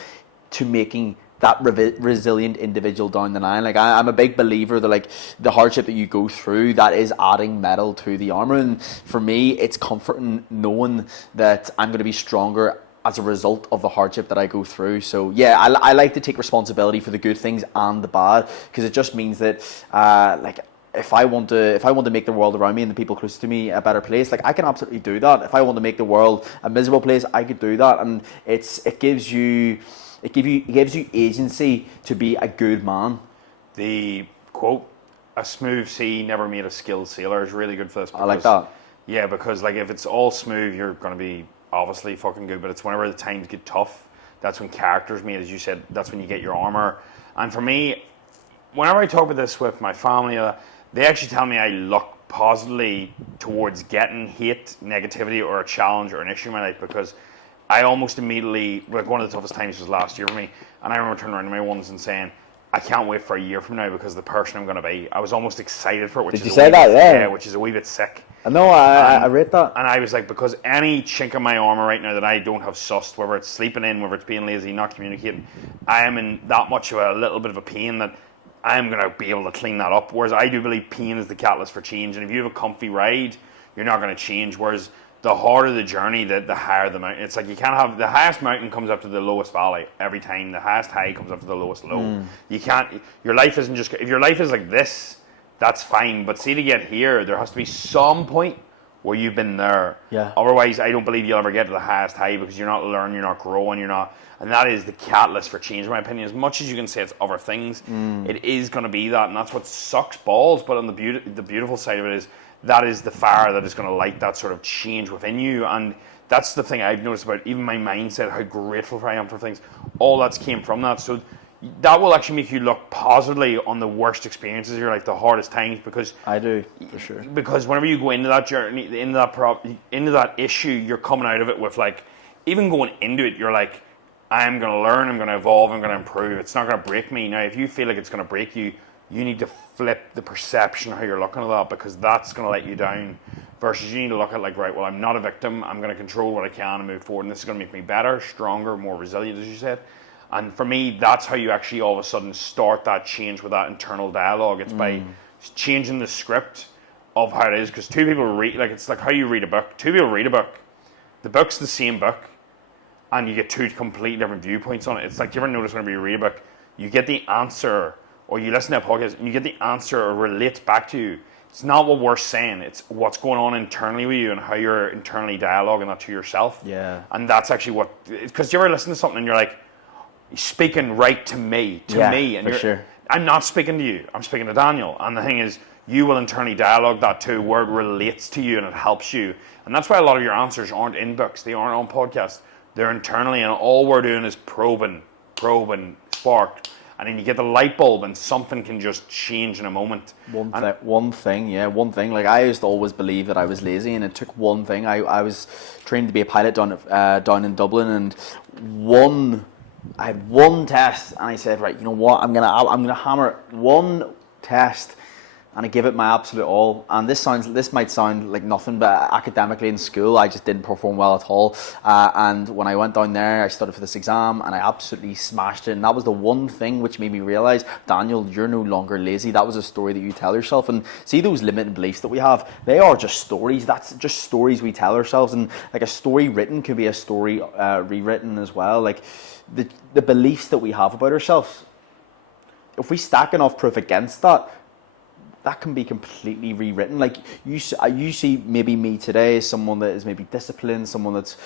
to making that resilient individual down the line. Like, I'm a big believer that, like, the hardship that you go through, that is adding metal to the armor. And for me, it's comforting knowing that I'm going to be stronger as a result of the hardship that I go through. So yeah, I like to take responsibility for the good things and the bad, because it just means that like, if I want to make the world around me and the people close to me a better place, like, I can absolutely do that. If I want to make the world a miserable place, I could do that. And it gives you agency to be a good man. The quote, "A smooth sea never made a skilled sailor," is really good for this. Because, I like that. Yeah, because, like, if it's all smooth, you're going to be obviously fucking good. But it's whenever the times get tough, that's when character's made, as you said. That's when you get your armor. And for me, whenever I talk about this with my family, they actually tell me I look positively towards getting hate, negativity, or a challenge or an issue in my life, because I almost immediately, like, one of the toughest times was last year for me, and I remember turning around to my ones and saying, I can't wait for a year from now, because the person I'm going to be. I was almost excited for it. Did you say that? Yeah, which is a wee bit sick. No, I read that. And I was like, because any chink in my armor right now that I don't have sussed, whether it's sleeping in, whether it's being lazy, not communicating, I am in that much of a little bit of a pain that I'm going to be able to clean that up. Whereas I do believe pain is the catalyst for change. And if you have a comfy ride, you're not going to change. Whereas the harder the journey, the higher the mountain. It's like, you can't have, the highest mountain comes up to the lowest valley every time. The highest high comes up to the lowest low. You can't, your life isn't just, if your life is like this, that's fine. But see, to get here, there has to be some point where you've been there. Yeah. Otherwise, I don't believe you'll ever get to the highest high, because you're not learning, you're not growing, you're not, and that is the catalyst for change, in my opinion. As much as you can say it's other things, it is going to be that, and that's what sucks balls. But on the beautiful side of it is, that is the fire that is going to light that sort of change within you. And that's the thing I've noticed about even my mindset, how grateful I am for things. All that's came from that. So that will actually make you look positively on the worst experiences of your life, the hardest times, because I do, for sure. Because whenever you go into that journey, into that issue, you're coming out of it with, like, even going into it, you're like, I'm going to learn, I'm going to evolve, I'm going to improve. It's not going to break me. Now, if you feel like it's going to break you, you need to flip the perception of how you're looking at that, because that's going to let you down. Versus you need to look at, like, right, well, I'm not a victim. I'm going to control what I can and move forward. And this is going to make me better, stronger, more resilient, as you said. And for me, that's how you actually all of a sudden start that change with that internal dialogue. It's by changing the script of how it is. Because two people read, like, it's like how you read a book. Two people read a book. The book's the same book, and you get two completely different viewpoints on it. It's like, do you ever notice whenever you read a book, you get the answer, or you listen to a podcast and you get the answer, or relates back to you. It's not what we're saying, it's what's going on internally with you and how you're internally dialoguing that to yourself. Yeah. And that's actually what, because you ever listen to something and you're like, He's speaking right to me, and for sure. I'm not speaking to you. I'm speaking to Daniel. And the thing is, you will internally dialogue that too, where it relates to you and it helps you. And that's why a lot of your answers aren't in books. They aren't on podcasts. They're internally, and all we're doing is probing, sparked. And then you get the light bulb, and something can just change in a moment. One thing. Like, I used to always believe that I was lazy, and it took one thing. I was trained to be a pilot down in Dublin, and I had one test, and I said, right, you know what? I'm gonna hammer one test, and I give it my absolute all. And this might sound like nothing, but academically in school, I just didn't perform well at all. And when I went down there, I studied for this exam, and I absolutely smashed it. And that was the one thing which made me realize, Daniel, you're no longer lazy. That was a story that you tell yourself. And see, those limiting beliefs that we have, they are just stories. That's just stories we tell ourselves. And like, a story written could be a story rewritten as well. Like, the beliefs that we have about ourselves, if we stack enough proof against that can be completely rewritten. Like, you see maybe me today as someone that is maybe disciplined, someone that's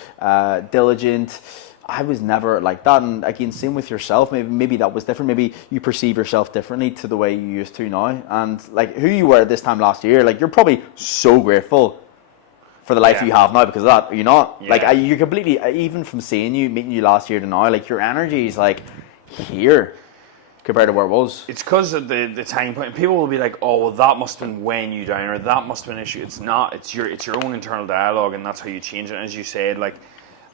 diligent. I was never like that. And again, same with yourself. Maybe that was different. Maybe you perceive yourself differently to the way you used to now. And like, who you were at this time last year, like, you're probably so grateful for the life you have now because of that. Are you not? Yeah. Like, you're completely, even from meeting you last year to now, like, your energy is like here compared to where it was. It's because of the time point. People will be like, oh, well, that must have been weighing you down, or that must have been an issue. It's not. It's your own internal dialogue, and that's how you change it. And as you said, like,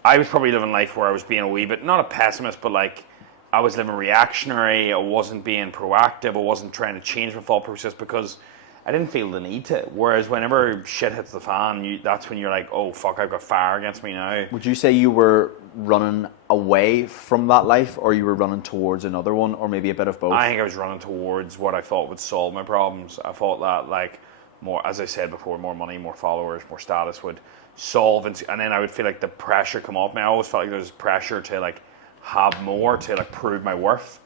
I was probably living life where I was being a wee bit, not a pessimist, but like, I was living reactionary. I wasn't being proactive. I wasn't trying to change my thought process because I didn't feel the need to. Whereas whenever shit hits the fan, that's when you're like, oh, fuck, I've got fire against me now. Would you say you were running away from that life, or you were running towards another one, or maybe a bit of both? I think I was running towards what I thought would solve my problems. I thought that, like, more, as I said before, more money, more followers, more status would solve, and then I would feel like the pressure come off me. I always felt like there was pressure to, like, have more, to, like, prove my worth.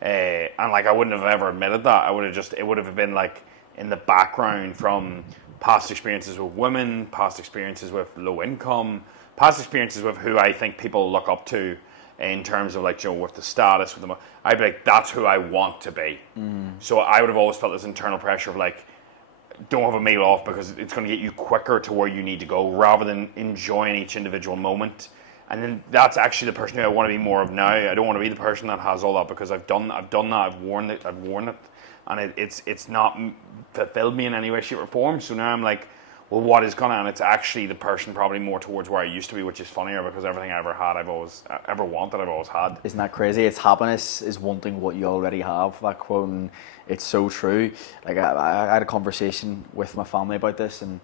And, like, I wouldn't have ever admitted that. It would have been, like, in the background from past experiences with women, past experiences with low income, past experiences with who I think people look up to in terms of, like, you know, with the status, with them. I'd be like, that's who I want to be. So I would have always felt this internal pressure of, like, don't have a meal off because it's going to get you quicker to where you need to go, rather than enjoying each individual moment. And then that's actually the person who I want to be more of now. I don't want to be the person that has all that, because I've done that, I've worn it, and it's not fulfilled me in any way, shape, or form. So now I'm like, well, what is gonna? And it's actually the person probably more towards where I used to be, which is funnier, because everything I ever had, I've always had. Isn't that crazy? It's happiness is wanting what you already have. That quote, and it's so true. Like, I had a conversation with my family about this, and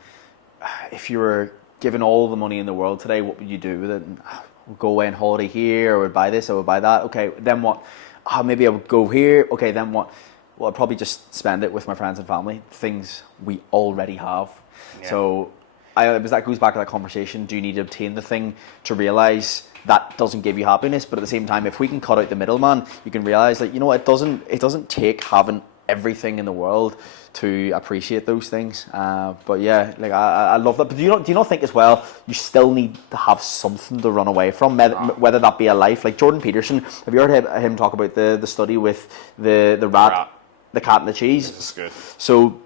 if you were given all the money in the world today, what would you do with it? And, we'll go away on holiday here, or would buy this, or would buy that. Okay, then what? Maybe I would go here. Okay, then what? Well, I'd probably just spend it with my friends and family, things we already have. Yeah. So that goes back to that conversation. Do you need to obtain the thing to realize that doesn't give you happiness? But at the same time, if we can cut out the middleman, you can realize that, you know, it doesn't take having everything in the world to appreciate those things. But yeah, like, I love that. But do you not think as well, you still need to have something to run away from, whether that be a life? Like Jordan Peterson, have you heard him talk about the study with the rat, the cat and the cheese? This is good. So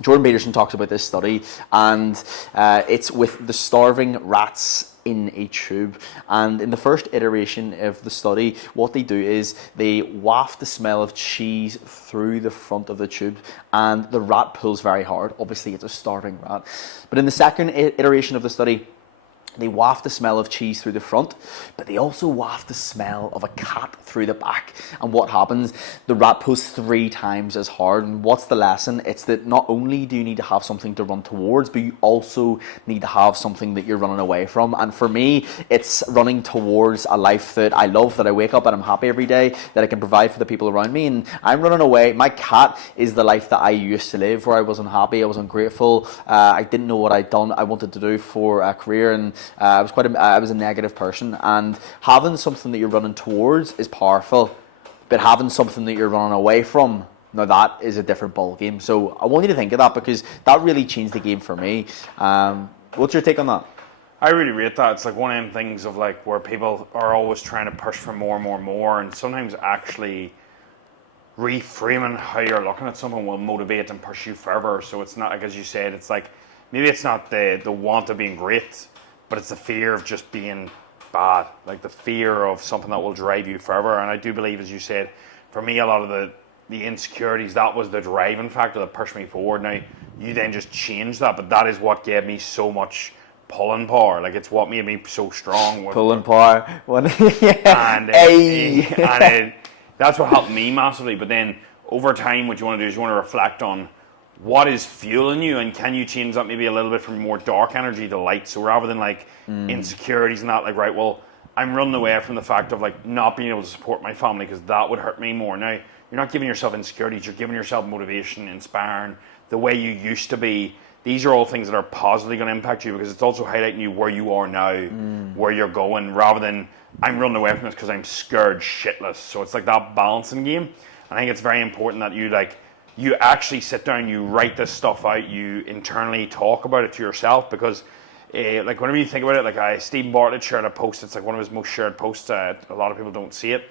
Jordan Peterson talks about this study, and it's with the starving rats in a tube. And in the first iteration of the study, what they do is they waft the smell of cheese through the front of the tube, and the rat pulls very hard. Obviously, it's a starving rat. But in the second iteration of the study, they waft the smell of cheese through the front, but they also waft the smell of a cat through the back. And what happens? The rat pulls 3 times as hard. And what's the lesson? It's that not only do you need to have something to run towards, but you also need to have something that you're running away from. And for me, it's running towards a life that I love, that I wake up and I'm happy every day, that I can provide for the people around me. And I'm running away. My cat is the life that I used to live, where I was unhappy, I was ungrateful, I didn't know what I wanted to do for a career, and I was a negative person. And having something that you're running towards is powerful, but having something that you're running away from, now that is a different ball game. So I want you to think of that, because that really changed the game for me. What's your take on that? I really rate that. It's like one of them things of like where people are always trying to push for more and more and more, and sometimes actually reframing how you're looking at someone will motivate and push you further. So it's not like, as you said, it's like maybe it's not the want of being great, but it's the fear of just being bad, like the fear of something that will drive you further. And I do believe, as you said, for me, a lot of the insecurities, that was the driving factor that pushed me forward. Now you then just changed that, but that is what gave me so much pulling power. Like it's what made me so strong. Pulling power. And that's what helped me massively. But then over time, what you want to do is you want to reflect on what is fueling you, and can you change that maybe a little bit from more dark energy to light. So rather than like insecurities and that, like, right, well, I'm running away from the fact of like not being able to support my family because that would hurt me more. Now, you're not giving yourself insecurities, you're giving yourself motivation, inspiring, the way you used to be. These are all things that are positively going to impact you because it's also highlighting you where you are now, where you're going, rather than I'm running away from this because I'm scared shitless. So it's like that balancing game. I think it's very important that you actually sit down, you write this stuff out, you internally talk about it to yourself, because like whenever you think about it, like Stephen Bartlett shared a post, it's like one of his most shared posts, a lot of people don't see it,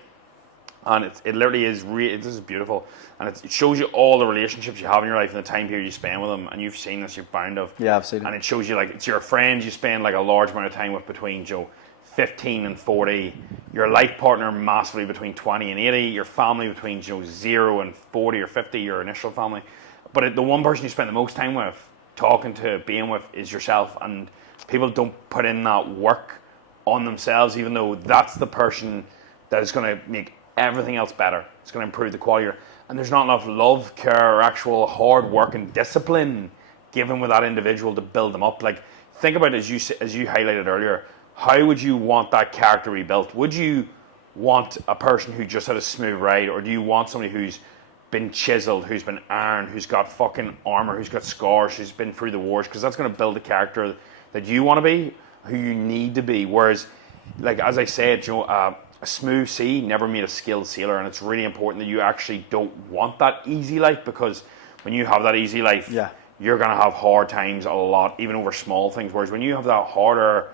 and it literally is, this is beautiful, and it shows you all the relationships you have in your life and the time period you spend with them, and you've seen this, you're bound of. Yeah, I've seen it. And it shows you like it's your friends you spend like a large amount of time with between 15 and 40, your life partner massively between 20 and 80, your family between 0 and 40 or 50, your initial family. But the one person you spend the most time with, talking to, being with, is yourself. And people don't put in that work on themselves, even though that's the person that is going to make everything else better. It's going to improve the quality. And there's not enough love, care, or actual hard work and discipline given with that individual to build them up. Like, think about it, as you highlighted earlier. How would you want that character rebuilt? Would you want a person who just had a smooth ride, or do you want somebody who's been chiseled, who's been ironed, who's got fucking armor, who's got scars, who's been through the wars? Because that's going to build the character that you want to be, who you need to be. Whereas, like as I said, a smooth sea never made a skilled sailor, and it's really important that you actually don't want that easy life, because when you have that easy life, you're going to have hard times a lot, even over small things. Whereas when you have that harder,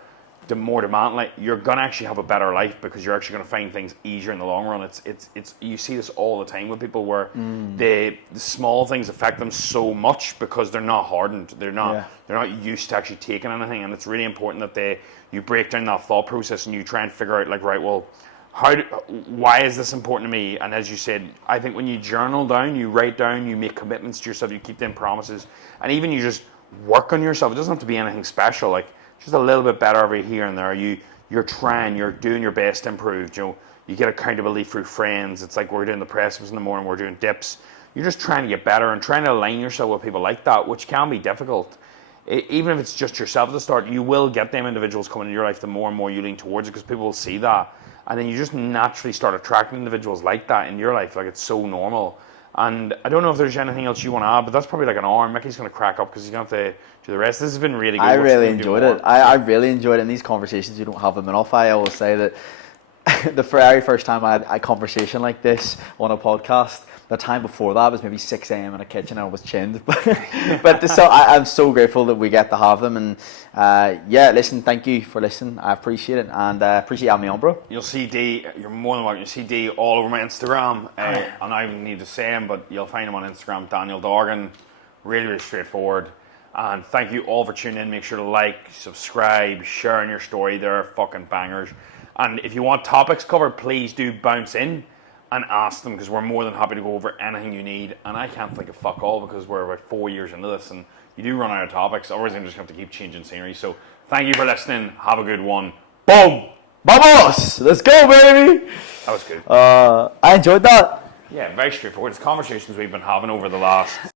the more demand, like, you're gonna actually have a better life, because you're actually gonna find things easier in the long run. It's you see this all the time with people where the small things affect them so much because they're not hardened, they're not used to actually taking anything. And it's really important that you break down that thought process and you try and figure out, like, right, well, why is this important to me? And as you said, I think when you journal down, you write down, you make commitments to yourself, you keep them promises, and even you just work on yourself. It doesn't have to be anything special, like just a little bit better over here and there. You're trying, you're doing your best to improve. You get accountability through friends. It's like we're doing the press ups in the morning, we're doing dips. You're just trying to get better and trying to align yourself with people like that, which can be difficult. Even if it's just yourself at the start, you will get them individuals coming into your life the more and more you lean towards it, because people will see that. And then you just naturally start attracting individuals like that in your life. Like, it's so normal. And I don't know if there's anything else you want to add, but that's probably like an hour. Mickey's going to crack up because he's going to have to do the rest. This has been really good. I really enjoyed it. I really enjoyed it. In these conversations, you don't have them enough. I always say that the very first time I had a conversation like this on a podcast, the time before that was maybe 6 a.m. in a kitchen and I was chinned. But so I'm so grateful that we get to have them. And listen, thank you for listening. I appreciate it, and appreciate having me on, bro. You'll see D, you're more than welcome. You'll see D all over my Instagram. And I don't need to say him, but you'll find him on Instagram, Daniel Dargan. Really, really straightforward. And thank you all for tuning in. Make sure to like, subscribe, share in your story. They're fucking bangers. And if you want topics covered, please do bounce in and ask them, because we're more than happy to go over anything you need. And I can't think of fuck all, because we're about 4 years into this and you do run out of topics. Otherwise, I'm just going to have to keep changing scenery. So thank you for listening. Have a good one. Boom! Vamos! Let's go, baby! That was good. I enjoyed that. Yeah, very straightforward. It's conversations we've been having over the last